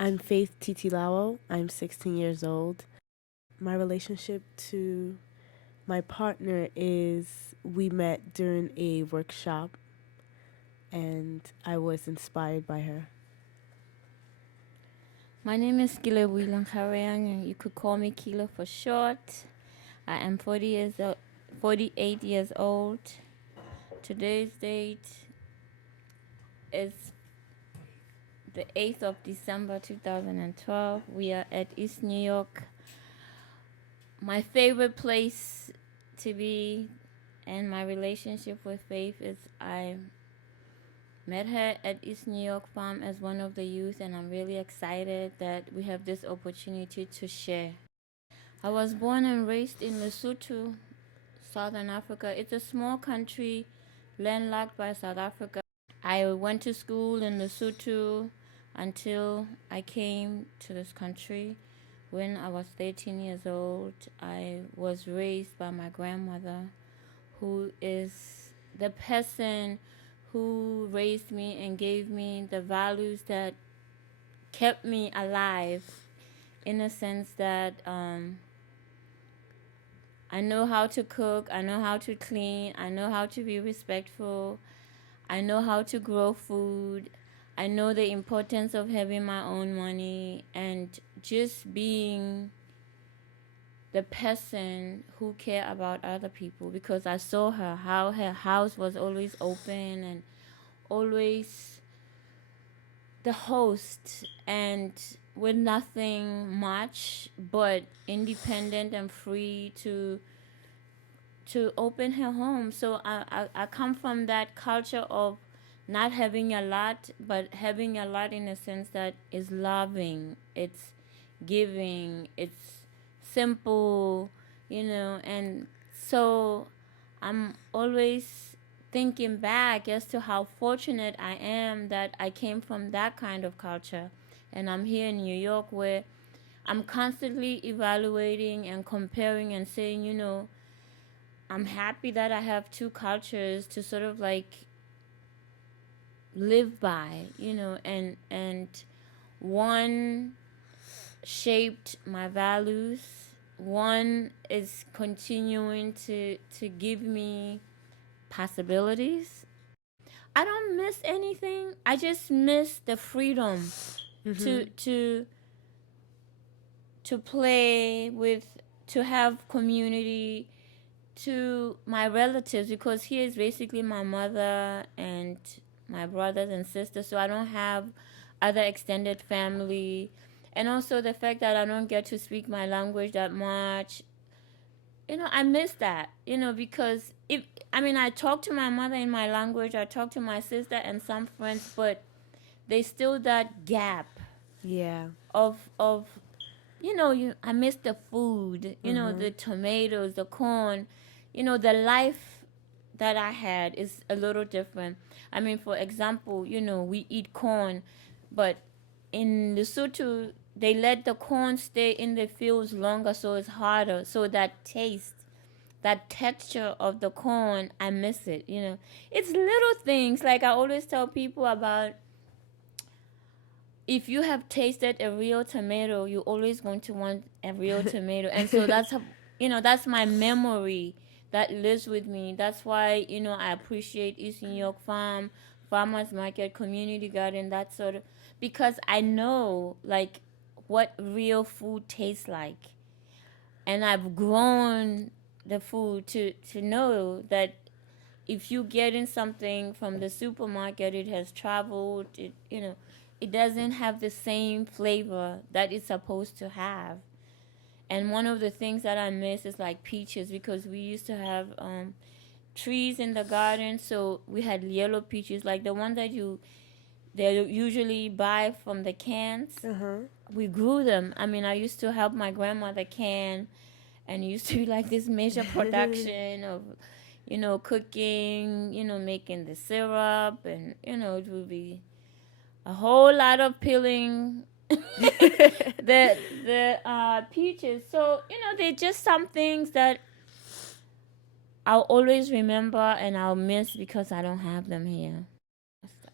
I'm Faith Titilawo. I'm 16 years old. My relationship to my partner is we met during a workshop and I was inspired by her. My name is Kele Nkhereanye. You could call me Kele for short. I am 48 years old. Today's date is the 8th of December 2012. We are at East New York. My favorite place to be, and my relationship with Faith is I met her at East New York Farm as one of the youth, and I'm really excited that we have this opportunity to share. I was born and raised in Lesotho, Southern Africa. It's a small country landlocked by South Africa. I went to school in Lesotho until I came to this country. When I was 13 years old, I was raised by my grandmother, who is the person who raised me and gave me the values that kept me alive, in a sense that I know how to cook, I know how to clean, I know how to be respectful, I know how to grow food, I know the importance of having my own money and just being the person who care about other people, because I saw her, how her house was always open and always the host, and with nothing much but independent and free to open her home. So I come from that culture of not having a lot, but having a lot in a sense that is loving, it's giving, it's simple, and so I'm always thinking back as to how fortunate I am that I came from that kind of culture. And I'm here in New York where I'm constantly evaluating and comparing and saying, I'm happy that I have two cultures to sort of like live by, and one shaped my values. One is continuing to give me possibilities. I don't miss anything. I just miss the freedom to play with, to have community, to my relatives, because he is basically my mother and my brothers and sisters, so I don't have other extended family. And also the fact that I don't get to speak my language that much, I miss that, because if I talk to my mother in my language, I talk to my sister and some friends, but there's still that gap. Yeah. Of I miss the food, the tomatoes, the corn, the life that I had is a little different. For example, we eat corn, but in Lesotho, they let the corn stay in the fields longer, so it's harder. So that taste, that texture of the corn, I miss it. It's little things, like I always tell people about. If you have tasted a real tomato, you're always going to want a real tomato. And so that's my memory that lives with me. That's why, I appreciate East New York Farmers Market, Community Garden, that sort of, because I know, like, what real food tastes like. And I've grown the food to know that if you getting something from the supermarket, it has traveled, it doesn't have the same flavor that it's supposed to have. And one of the things that I miss is like peaches, because we used to have trees in the garden, so we had yellow peaches, like the one that they usually buy from the cans. We grew them. I used to help my grandmother can, and it used to be like this major production of cooking, making the syrup, and it would be a whole lot of peeling the peaches. So they're just some things that I'll always remember and I'll miss because I don't have them here.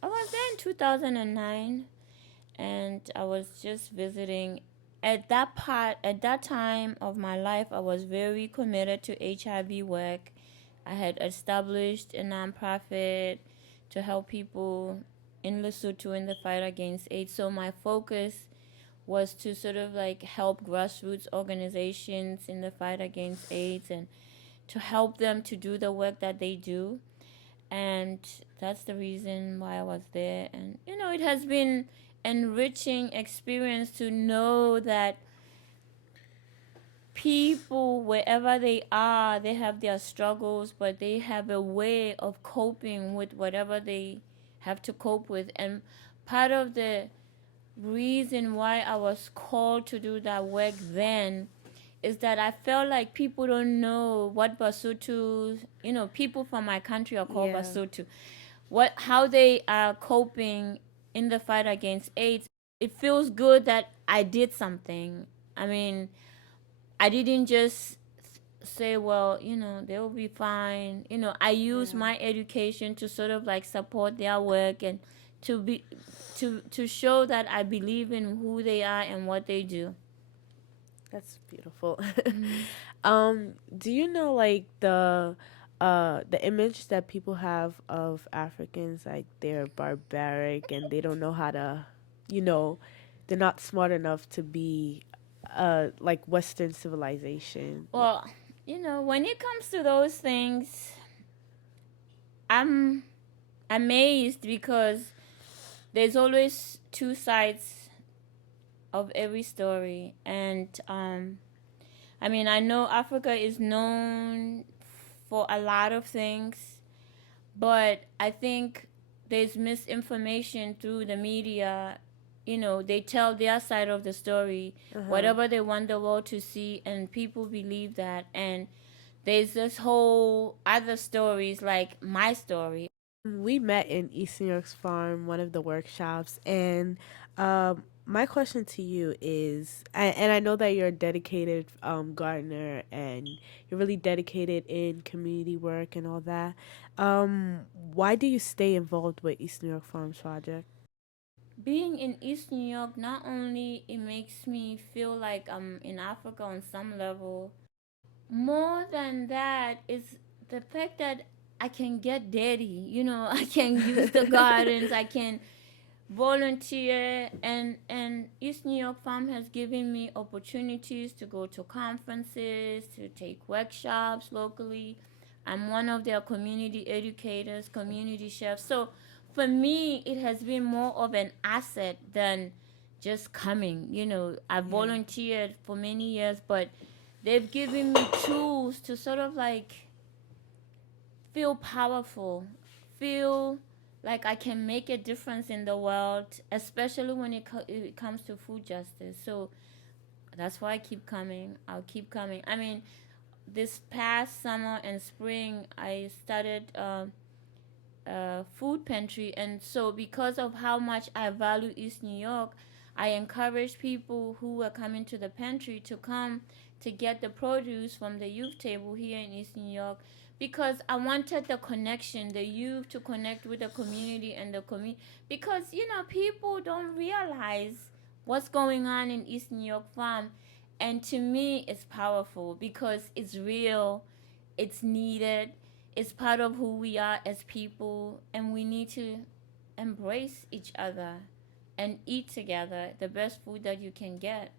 I was there in 2009, and I was just visiting. At that time of my life, I was very committed to HIV work. I had established a nonprofit to help people in Lesotho in the fight against AIDS. So my focus was to sort of like help grassroots organizations in the fight against AIDS and to help them to do the work that they do. And that's the reason why I was there. And it has been enriching experience to know that people wherever they are, they have their struggles, but they have a way of coping with whatever they have to cope with. And part of the reason why I was called to do that work then is that I felt like people don't know what Basotho, people from my country are called Yeah. Basotho, how they are coping in the fight against AIDS. It feels good that I did something. I mean, I didn't just say, well, they'll be fine. I use Yeah. my education to sort of like support their work and to be to show that I believe in who they are and what they do. That's beautiful. Mm-hmm. Do you know like the image that people have of Africans, like they're barbaric and they don't know how to, you know, they're not smart enough to be like Western civilization. Well, when it comes to those things, I'm amazed because there's always two sides of every story. And I mean, I know Africa is known for a lot of things, but I think there's misinformation through the media. They tell their side of the story, Uh-huh. whatever they want the world to see, and people believe that. And there's this whole other stories like my story. We met in East New York's farm, one of the workshops, and my question to you is, and I know that you're a dedicated gardener and you're really dedicated in community work and all that. Why do you stay involved with East New York Farms Project? Being in East New York, not only it makes me feel like I'm in Africa on some level, more than that is the fact that I can get dirty. I can use the gardens. I can volunteer, and East New York Farm has given me opportunities to go to conferences, to take workshops locally. I'm one of their community educators, community chefs. So for me, it has been more of an asset than just coming. I Yeah. volunteered for many years, but they've given me tools to sort of like feel powerful, feel like I can make a difference in the world, especially when it comes to food justice. So that's why I keep coming. I'll keep coming. I mean, this past summer and spring, I started a food pantry, and so because of how much I value East New York, I encourage people who are coming to the pantry to come to get the produce from the youth table here in East New York, because I wanted the connection, the youth to connect with the community and the community, because people don't realize what's going on in East New York farm, and to me it's powerful because it's real, it's needed, it's part of who we are as people, and we need to embrace each other and eat together the best food that you can get.